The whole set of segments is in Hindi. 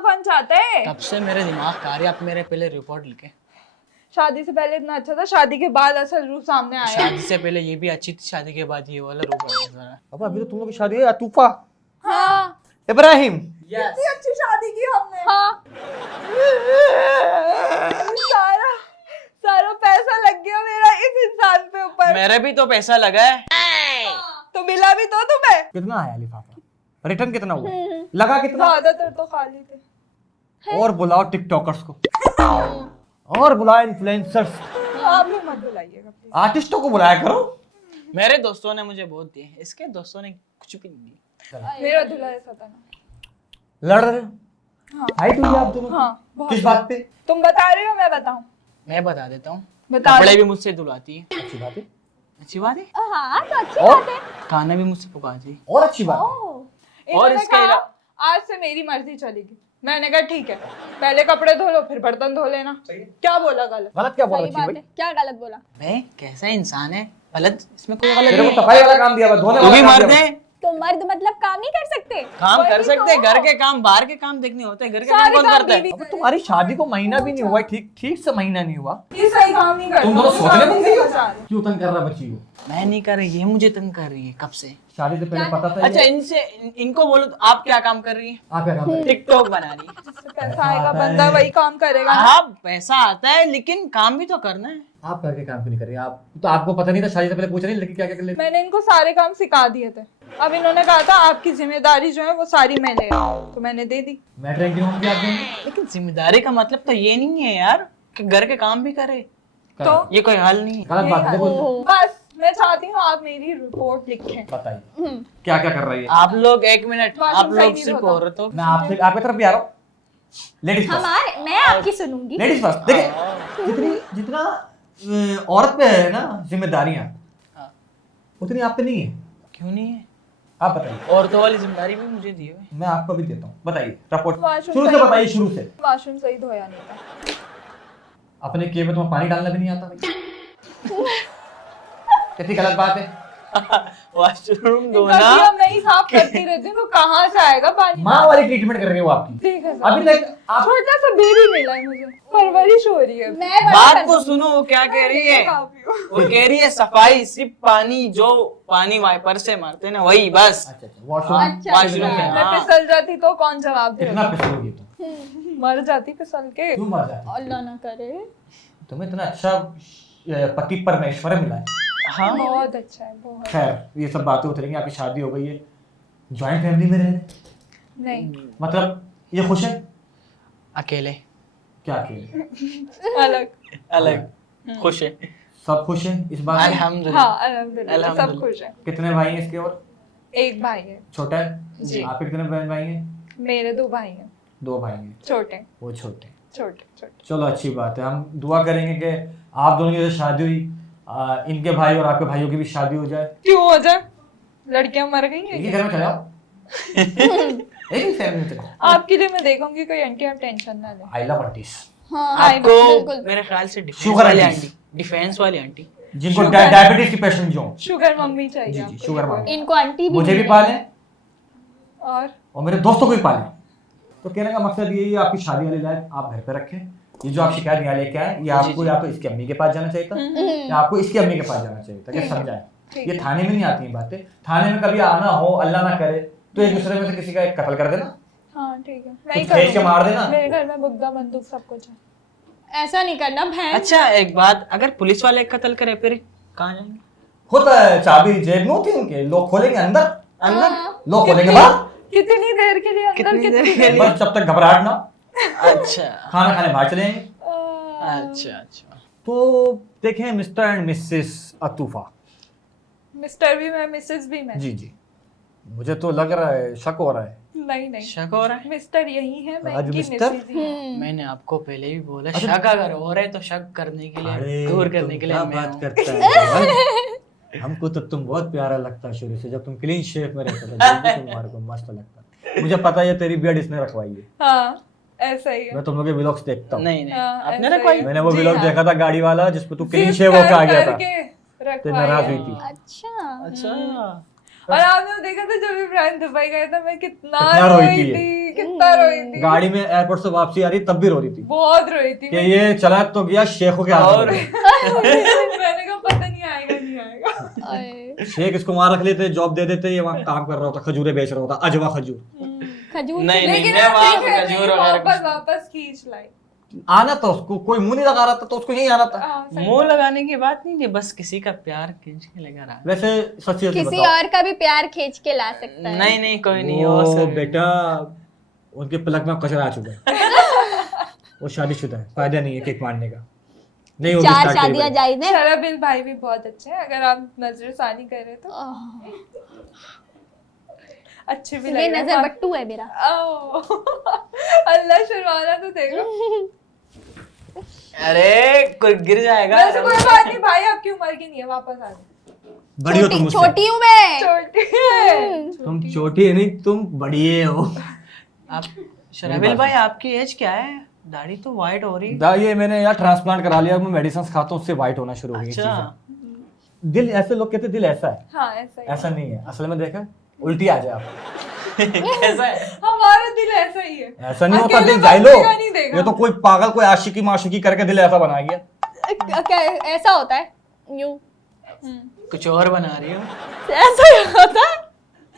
कौन चाहता है? कब से मेरे दिमाग खा रही है, आप मेरे पहले रिपोर्ट लिखे। शादी से पहले इतना अच्छा था, शादी के बाद असल रूप सामने आया। शादी से पहले ये भी अच्छी थी, शादी के बाद ये वाला रूप आ गया। अब अभी तो तुम लोग की शादी हुई अतूफा हाँ इब्राहिम। कितनी अच्छी शादी की हमने। हाँ सारा सारा पैसा लग गया मेरा इस इंसान पे ऊपर। मेरे भी तो पैसा लगा है। तो मिला भी तो तुम्हें। कितना आया लिफाफा? रिटर्न कितना हुआ? लगा कितना? ज्यादातर तो खाली थे। और बुलाओ टिकटॉकर्स को और बुलाओ इन्फ्लुएंसर्स, आप लोग मत बुलाइएगा प्लीज। आर्टिस्टों को बुलाया करो। मेरे दोस्तों ने मुझे बहुत दिए, इसके दोस्तों ने कुछ भी नहीं दिया। मेरा दूल्हा ऐसा था ना। लड़ रहे हो? हाँ हाइट हुई आप दोनों की? हाँ बहुत। किस बात पे? तुम बता रहे हो मैं बताऊं? मैं बता देता हूँ, बता कपड़े दो। भी मुझसे धुलाती है। अच्छी बात है। अच्छी बात है। हाँ तो अच्छी और बात है। खाना भी मुझसे पकाती है। और अच्छी बात है। और इन्होंने इसके कहा, अलावा आज से मेरी मर्जी चलेगी। मैंने कहा ठीक है, पहले कपड़े धो लो फिर बर्तन धो लेना। क्या बोला गलत? गलत क्या बोला सही बच्ची बात भाई? है, क्या गलत बोला? मैं कैसा इंसान है, गलत इसमें कोई गलत तेरे नहीं को है। सफाई वाला काम दिया हुआ, धोने तू वाला भी काम मर्द दिया हुआ। है, तो मर्द मतलब काम नहीं कर सकते? काम कर वही सकते हैं, तो। घर के काम बाहर के काम देखने होते हैं, घर के काम सारे कौन काम करता है? बीवी अब करे। तुम्हारी शादी को महीना भी नहीं हुआ, ठीक ठीक से महीना नहीं हुआ, ये सही काम नहीं करता। तुम दोनों मुझे सोचने काम बन से गई हो? बचा रहे। क्यों तंग कर रहा बच्ची को? मैं नहीं कर रही, ये मुझे तंग कर रही है कब से। शादी से पहले पता था अच्छा ये? इनसे इनको बोलो तो आप क्या काम कर रही है? आप क्या काम कर रहे टिकटॉक बना रही है। जिससे पैसा आएगा बंदा वही काम करेगा ना। हाँ पैसा आता है लेकिन काम भी तो करना है। आप करके काम क्यों नहीं कर रही? आप तो आपको पता नहीं था शादी से पहले पूछ रही लड़की क्या क्या कर लेती? मैंने इनको सारे काम सिखा दिए थे। अब इन्होंने कहा था आपकी जिम्मेदारी जो है वो सारी मैं ले रहा हूं, तो मैंने दे दी। मैं ट्रेनिंग होंगी आप देंगे? लेकिन जिम्मेदारी का मतलब तो ये नहीं है यार कि घर के काम भी करे, तो ये कोई हाल नहीं है। गलत बात है। देखो बस मैं चाहती हूँ आप मेरी रिपोर्ट लिखें। बताइए क्या क्या कर रही है? आप लोग एक मिनट, वाशरूम आप सही लोग नहीं सिर्फ धोता। औरत हो। मैं आपसे आपकी तरफ भी आ रहा हूँ। लेडीज फर्स्ट, हमारे मैं आपकी सुनूंगी। Ladies first. देखिए जितनी जितना औरत पे है ना जिम्मेदारियां, हाँ। उतनी आप पे नहीं है। क्यों नहीं है? आप बताइए। औरतों वाली जिम्मेदारी भी मुझे दी हुई। मैं आपको भी देता हूँ, बताइए रिपोर्ट वाशरूम शुरू से सही- बताइए, शुरू से। वाशरूम सही धोया नहीं था। अपने केव में तुम्हें पानी डालना भी नहीं आता भाई। कितनी गलत बात है। वॉशरूम इनका धोना भी हम नहीं साफ करती रहती हूँ, तो कहाँ से आएगा पानी? माँ वाली ट्रीटमेंट कर रही है वो आपकी। ठीक है अभी तक आप छोटा सा बेबी मिला है मुझे, परवरिश हो रही है। मैं बड़ा बात कर को सुनो, वो क्या कह रही है? काफी हूँ। वो कह रही है सफाई सिर्फ पानी, जो पानी वाइपर से मारते हैं ना वही बस। अच्छा वॉशरूम अच्छा, वॉशरूम अच्छा। में, मैं हाँ। फिसल जाती तो कौन जवाब कितना देगा? पिसलोगी तुम? मर जाती फिसल के। क्यों मर जाती? अल्लाह ना करे। तुम्हें इतना अच्छा पति परमेश्वर मिला है। हाँ बहुत अच्छा है, बहुत। खैर ये सब बातें उतरेंगी, आपकी शादी हो गई है, जॉइंट फैमिली में रह रहे हैं। नहीं मतलब ये खुश है? अकेले क्या अकेले? अलग। अलग खुश है। सब खुश हैं इस बात में? अल्हम्दुलिल्लाह। हाँ अल्हम्दुलिल्लाह सब अल्हम्दुलिल्लाह। खुश है। कितने भाई हैं इसके? और एक भाई है, छोटा है? जी। आपके कितने बहन भाई हैं? मेरे दो भाई हैं, 2 भाई हैं, छोटे वो छोटे। छोटे छोटे। चलो अच्छी बात है, हम दुआ करेंगे कि आप दोनों की जैसे शादी हुई, इनके भाई और आपके भाइयों की भी शादी हो जाए। क्यों हो जाए? लड़कियां मर गई एक ही हैं? घर में चले आओ। एक ही फैमिली में चले आओ। आपके लिए मैं देखूंगी कोई आंटी, आप टेंशन ना ले। आई लव आंटीज, हाँ आपको बिल्कुल। मेरे ख्याल से डिफेंस शुगर वाली आंटी। आंटी, डिफेंस वाली आंटी। जिनको शुगर। डायबिटीज की पेशेंट जो, शुगर मम्मी चाहिए जी, जी, आपको, शुगर ये मम्मी। इनको आंटी भी मुझे भी नहीं पाले और मेरे दोस्तों को भी पाले। तो कहने का मकसद ये है आपकी शादी वाली लाइफ आप घर पे रखें। ये जो आप शिकायत यहाँ लेके आए, ये आपको या तो इसकी अम्मी के पास जाना चाहिए था या आपको इसकी अम्मी के पास जाना चाहिए था, क्या समझाएं? ठीक ये थाने में नहीं आती हैं बातें। थाने में कभी आना हो, अल्लाह ना करे, तो एक दूसरे में से किसी का एक कत्ल कर देना, हाँ ठीक है, मैं ही कुछ खींच के मार करूंगी। देना। मेरे घर में बुग्गा बंदूक सब कुछ है। ऐसा नहीं करना बहन। अच्छा एक बात, अगर पुलिस वाले कत्ल करे फिर कहाँ जाएंगे? होता है, चाबी जेब में होती है उनके, लोग खोलेंगे अंदर, हाँ। लोग खोलेंगे बाहर, कितनी देर के लिए अंदर, कितनी देर कितनी के लिए? बस जब तक घबराहट ना हो, अच्छा खाना खाने बाहर चले जाएंगे। अच्छा अच्छा। तो देखें मिस्टर एंड मिसेस अतूफा, मिस्टर भी मैं, मिसेस भी मैं। जी जी, मुझे तो लग रहा है, शक हो रहा है। नहीं नहीं, शक हो रहा है? मिस्टर यही है, मैं आज इनकी मिस्टर? मिसेस ही हूँ। मैंने आपको पहले भी बोला, अच्छा। शक अगर हो रहा है तो शक करने के लिए, दूर करने के लिए मैं बात हूँ। करता है हमको तो तुम बहुत प्यारा लगता शुरू से, जब तुम क्लीन शेप में रहता था जब भी तुम्हारे को मस्त लगता। मुझे पता है तेरी बियर्ड इसने रखवाई है, हाँ ऐसा ही है। मैं तुम लोग के व्लॉग्स देखता हूँ। नहीं नहीं, हाँ, आपने ऐसा रखवाई? ही है। मैंने वो जी व्लॉग हाँ। देखा था गाड़ी वाला, जिसपे तू क्लीन जिस शेप होकर आ गया था, करके तो रखवाई नाराज है। हुई थी। अच्छा अच्छा और आपने वो देखा था जब इमरान दुबई गए थे, मैं कितना कितना रोई रोई थी थी, कितना रोई थी, गाड़ी में एयरपोर्ट से वापसी आ रही तब भी रो रही थी बहुत रोई थी कि ये चला तो गया शेखों के हाथ और में। मैंने कहा पता नहीं आएगा नहीं आएगा। अरे, शेख इसको वहां रख लेते, जॉब दे देते, ये वहां काम कर रहा होता, खजूरें बेच रहा होता, अजवा खजूर। खजूर नहीं नहीं लेकिन मैं आप वहां देखे खजूर नहीं, वगैरह वापस कुछ- वापस खींच लाई। आना था उसको, कोई मुंह नहीं लगा रहा था तो उसको यही आना था। हाँ, सही मुंह लगाने की बात नहीं थी, बस किसी का प्यार खींच के लेकर आ वैसे सच्ची सच्ची किसी बताओ, और का भी प्यार खींच के ला सकता है। नहीं नहीं कोई नहीं वो हो सकता। बेटा उनके पलक में कचरा आ चुका है। वो शादीशुदा है, फायदा नहीं है केक मारने का। नहीं होगी 4 start शादियां करी जायज है। शराबिल भाई भी बहुत अच्छे हैं, अगर आप नजरसानी कर रहे तो अच्छे भी ये लग रहे नजर हैं। बट्टू है मेरा। ओह, अल्लाह शर्माना तो देखो। अरे कोई गिर जाएगा। वैसे कोई बात नहीं भाई, आपकी उम्र की नहीं है, वापस आ जाओ। बड़ी हो तुम मुझसे। छोटी हूँ मैं। छोटी है। तुम छोटी है नहीं, तुम बड़ी हो। आप शराबिल भाई आपकी एज क्या है? दाढ़ी तो वाइट हो रही है। ये मैंने यार ट्रांसप्लांट करा लिया, मैं मेडिसिन खाता हूँ, उससे वाइट होना शुरू हो गई अच्छा चीजें। दिल ऐसे लोग कहते हैं, दिल ऐसा है, हाँ ऐसा ही है। ऐसा नहीं है। असल में देखा उल्टी आ जाए आप, कैसा है? हमारा दिल ऐसा ही है। ऐसा नहीं होता। अकेले दिल जाए लो, बंदे का नहीं देगा। ये तो कोई पागल कोई आशिकी माशुकी करके दिल ऐसा बना गया। क्या ऐसा होता है? यूं कुछ और बना रही हो? ऐसा ही होता है?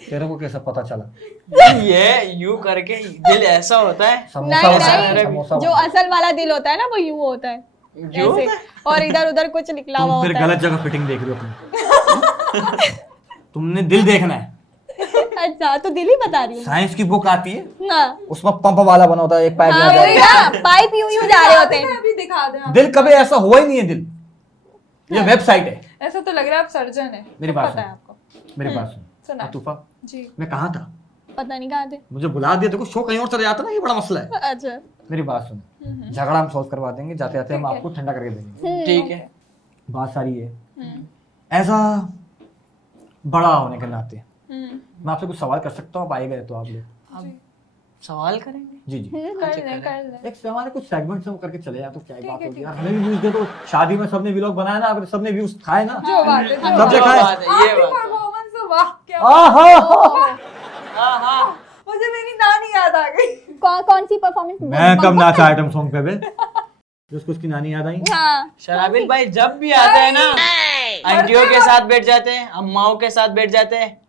तेरे को कैसा पता चला? ये यू करके दिल ऐसा होता है? समोसा नहीं बना है, नहीं, समोसा जो बना है। असल वाला दिल होता है ना वो यूं होता है यूं ऐसे, और इधर उधर कुछ निकला हुआ तुम फिर होता है। गलत जगह फिटिंग देख रहे हो तुम। तुमने दिल देखना है। अच्छा तो दिल ही बता रही हूँ साइंस की बुक आती है, ना। उसमें पंप वाला बना होता है, एक पाइप हाँ यहाँ वही जाता है। ना, पाइप यूं यूं जा रहे होते हैं। अभी दिखा दें आप। दिल कभी ऐसा हुआ ही नहीं है। दिल ये वेबसाइट है। ऐसा तो लग रहा है आप सर्जन है। मेरी तो बात पता है सुन। आपको। मेरी बात सुन। सुना। अतुफा, जी। मैं कहाँ था? पता नहीं कहाँ थे। मुझे बुला दिया, देखो शो कहीं और चले जाता ना, ये बड़ा मसला है। अच्छा मेरी बात सुन, झगड़ा हम सॉल्व करवा देंगे, जाते जाते हम ठीक है। आपको ठंडा करके देंगे। ठीक है। बात सारी है, ऐसा बड़ा होने के नाते मैं आपसे कुछ सवाल कर सकता हूँ? आप आए गए तो आप लोग अब सवाल करेंगे? जी जी कर ले। एक हमारे कुछ सेगमेंट से वो करके चले जाए तो क्या ही बात है, होगी यार। हमें भी व्यूज दे दो। शादी में सबने व्लॉग बनाया ना, अगर सबने व्यूज खाए ना, जो बात है, जो सब बात देखा है। है। बात है, ये आपकी बात है। परफॉर्मेंस तो वाह क्या। आहा, हाँ हाँ मुझे मेरी नानी याद आ गई। कौन सी परफॉर्मेंस? मैं कब नाचा आइटम सॉन्ग पे बे? उसको उसकी नानी याद आई। हाँ शराबिल भाई जब भी आते हैं ना, आंटियों के साथ बैठ जाते हैं, अम्माओं के साथ बैठ जाते हैं।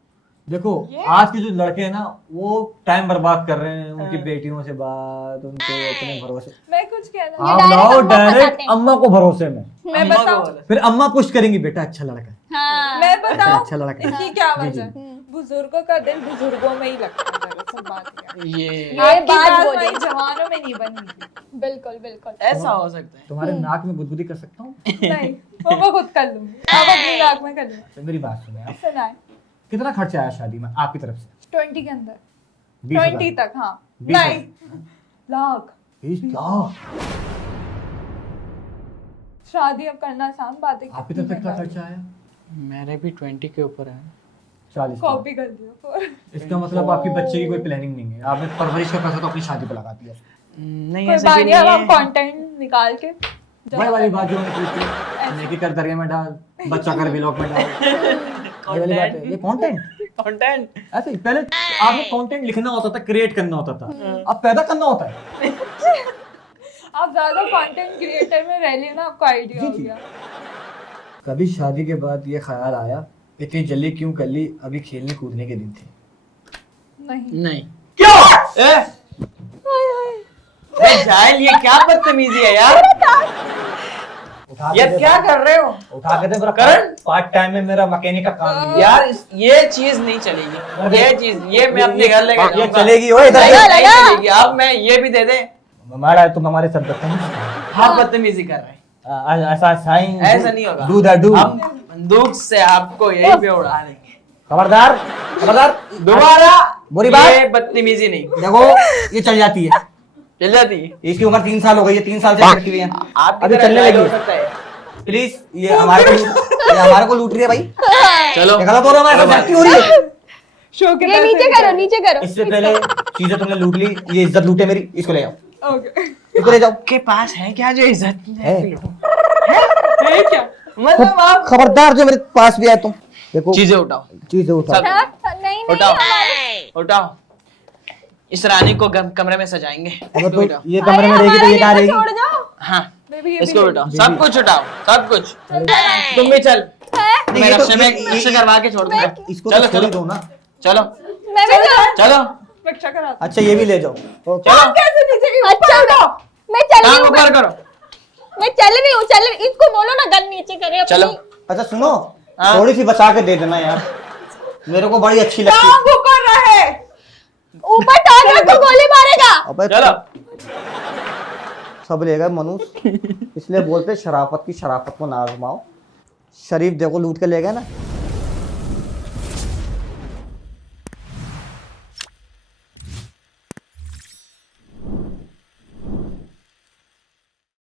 देखो आज के जो लड़के हैं ना, वो टाइम बर्बाद कर रहे हैं उनकी बेटियों से बात, उनके अपने भरोसे। मैं कुछ कहना आप direct लाओ अम्मा डायरेक्ट बताते हैं। अम्मा को भरोसे में, मैं अम्मा को बताऊं, बोला। फिर अम्मा पुश करेंगी, बेटा अच्छा लड़का है, हाँ मैं बताऊं अच्छा लड़का है। इसकी क्या जी, वजह? जी। बुजुर्गों का दिल बुजुर्गों में ही लगता है, दरअसल बात ये है। ये आपकी बात बात बोली। वही जवानों में नहीं बनी। बिल्कुल बिल्कुल। ऐसा हो सकता है। तुम्हारे नाक में बुदबुदी कर सकता हूँ? नहीं, वो मैं खुद कर लूंगी। अब अपनी नाक में कर लूंगी। तो मेरी बात सुने आप, सुनाए। कितना खर्चा आया शादी में आपकी तरफ से? 20 के अंदर 20,000? 20 तक। हाँ 20,000? नहीं, लाख। 20 लाख? शादी अब करना आसान बात है। आपकी तरफ से कितना खर्चा आया? मेरे भी 20 के ऊपर है। 40 लाख। कॉपी कर दियो। इसका मतलब आपकी बच्चे की कोई प्लानिंग नहीं है, आपने परवरिश का पैसा तो अपनी शादी पे लगा दिया। नहीं कोई ऐसा बात भी नहीं, अब हम नहीं है। कंटेंट निकाल के वही वाली बात जो मैंने पूछी, नेकी कर दरिया में डाल, बच्चा कर व्लॉग में डाल, ये वाली बात है। ये कंटेंट कंटेंट ऐसे ही पहले आपने कंटेंट लिखना होता था, क्रिएट करना होता था, अब पैदा करना होता है। आप ज्यादा कंटेंट क्रिएटर में रह लिए ना, आपको आइडिया हो जी, जी। गया। कभी शादी के बाद ये ख्याल आया इतनी जल्दी क्यों कर ली, अभी खेलने कूदने के दिन थे? नहीं नहीं क्यों? जाहिल, ये क्या बदतमीजी है यार। उठा ये के दे, क्या कर रहे हो उठा के दे मेरा करण? पार्ट टाइम में मेरा मैकेनिक का काम है। यार ये चीज नहीं चलेगी। ये चीज ये मैं अपने घर लेके ये जाऊंगा। चलेगी। ओए इधर नहीं, आ। नहीं चलेगी। अब मैं ये भी दे दे। हमारा तुम हमारे साथ बदतमीज। हाँ बदतमीजी कर रहे हैं। ऐसा साइन ऐसा नहीं होगा। Do that do. हम बंदूक से आपको यहीं पे उड़ा देंगे। खबरदार खबरदार, दोबारा बुरी बात। ये बदतमीजी नहीं देखो ये चल जाती है, चल जाती है। इसकी उम्र 3 साल हो गई है, 3 साल से लड़की हुई है, आपकी अभी तरह चलने जाहिल लगी हो है। सकता है। प्लीज ये हमारे को लूट रही है भाई। चलो ये गलत हो रहा है, हमारे साथ हो रही है। शो के ये पैसे नीचे करो नीचे करो। इससे पहले चीजें तुमने लूट ली, ये इज्जत लूटे मेरी, इसको ले जाओ, ओके। इसको ले जाओ। के पास है क्या जो इज्जत है। है क्या? मतलब आप खबरदार जो मेरे पास भी आए तुम। देखो चीजें उठाओ, चीजें उठा सब हाँ, नहीं नहीं उठाओ, हमारे- उठाओ। इस रानी को कमरे में सजाएंगे। अगर इसको तो उठाओ। ये कमरे में रहेगी तो ये कहाँ हमारे रहेगी? छोड़ जाओ। हाँ, बेबी ये भी इसको ले उठाओ, बेबी। सब कुछ उठाओ, सब कुछ। तुम भी चल, है? मैं ये तो- रक्षा में ये- रक्षा करवा के छोड़ दूंगा। इसको चलो तो छोड़ ही चलो दो ना। चलो मैं भी जाऊँ? चलो, रक्षा करा अच्छा ये भी ले जाओ। ओके। चलो कैसे नीचे की अच्छा उठो। मैं चल रही काम हूँ, ऊपर करो। मैं चल रही हूँ, चल रही। इसको बोलो ना गन नीचे करे अपनी। चलो। अच्छा सुनो, हाँ। थोड़ी सी बचा के दे देना यार, मेरे को बड़ी अच्छी लगती है। काम ऊपर रहे। ऊपर टांग रख तो गोली मारेगा। अबे चलो सब लेगा मनुष्य, इसलिए बोलते शराफत की शराफत को ना आजमाओ। शरीफ देखो लूट के ले गए ना।